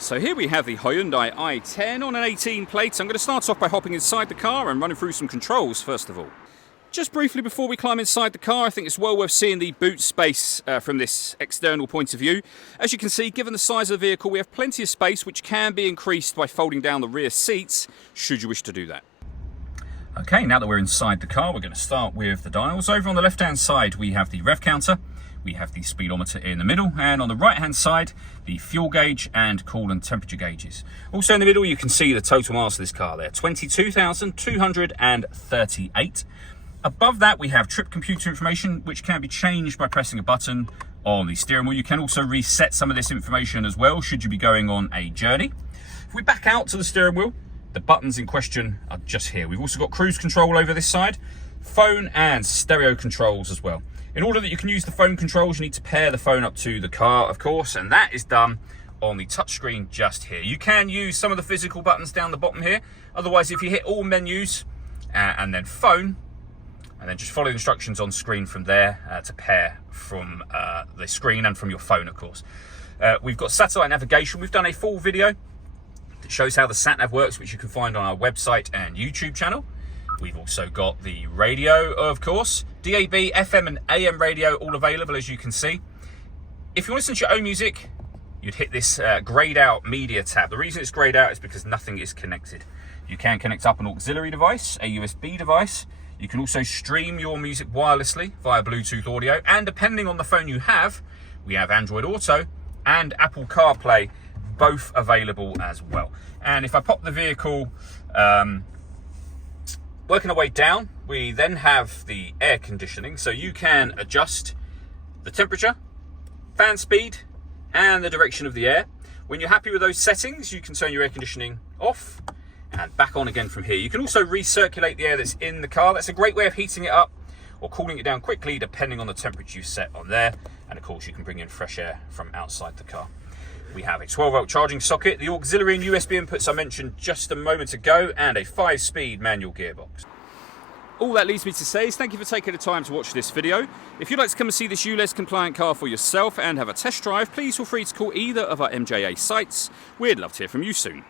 So here we have the Hyundai i10 on an 18 plate. I'm going to start off by hopping inside the car and running through some controls first of all. Just briefly before we climb inside the car, I think it's well worth seeing the boot space from this external point of view. As you can see, given the size of the vehicle, we have plenty of space which can be increased by folding down the rear seats, should you wish to do that. Okay, now that we're inside the car, we're going to start with the dials. Over on the left-hand side, we have the rev counter. We have the speedometer in the middle, and on the right-hand side, the fuel gauge and coolant temperature gauges. Also in the middle, you can see the total miles of this car there, 22,238. Above that, we have trip computer information, which can be changed by pressing a button on the steering wheel. You can also reset some of this information as well, should you be going on a journey. If we back out to the steering wheel, the buttons in question are just here. We've also got cruise control over this side, phone and stereo controls as well. In order that you can use the phone controls, you need to pair the phone up to the car, of course, and that is done on the touchscreen just here. You can use some of the physical buttons down the bottom here. Otherwise, if you hit all menus and then phone, and then just follow the instructions on screen from there to pair from the screen and from your phone, of course. We've got satellite navigation. We've done a full video that shows how the sat-nav works, which you can find on our website and YouTube channel. We've also got the radio, of course, DAB, FM and AM radio, all available, as you can see. If you want to listen to your own music, you'd hit this grayed out media tab. The reason it's grayed out is because nothing is connected. You can connect up an auxiliary device, a USB device. You can also stream your music wirelessly via Bluetooth audio. And depending on the phone you have, we have Android Auto and Apple CarPlay, both available as well. And if I pop the vehicle, working our way down, we then have the air conditioning, so you can adjust the temperature, fan speed, and the direction of the air. When you're happy with those settings, you can turn your air conditioning off and back on again from here. You can also recirculate the air that's in the car. That's a great way of heating it up or cooling it down quickly, depending on the temperature you set on there. And of course, you can bring in fresh air from outside the car. We have a 12-volt charging socket, the auxiliary and USB inputs I mentioned just a moment ago, and a 5-speed manual gearbox. All that leaves me to say is thank you for taking the time to watch this video. If you'd like to come and see this ULEZ compliant car for yourself and have a test drive, please feel free to call either of our MJA sites. We'd love to hear from you soon.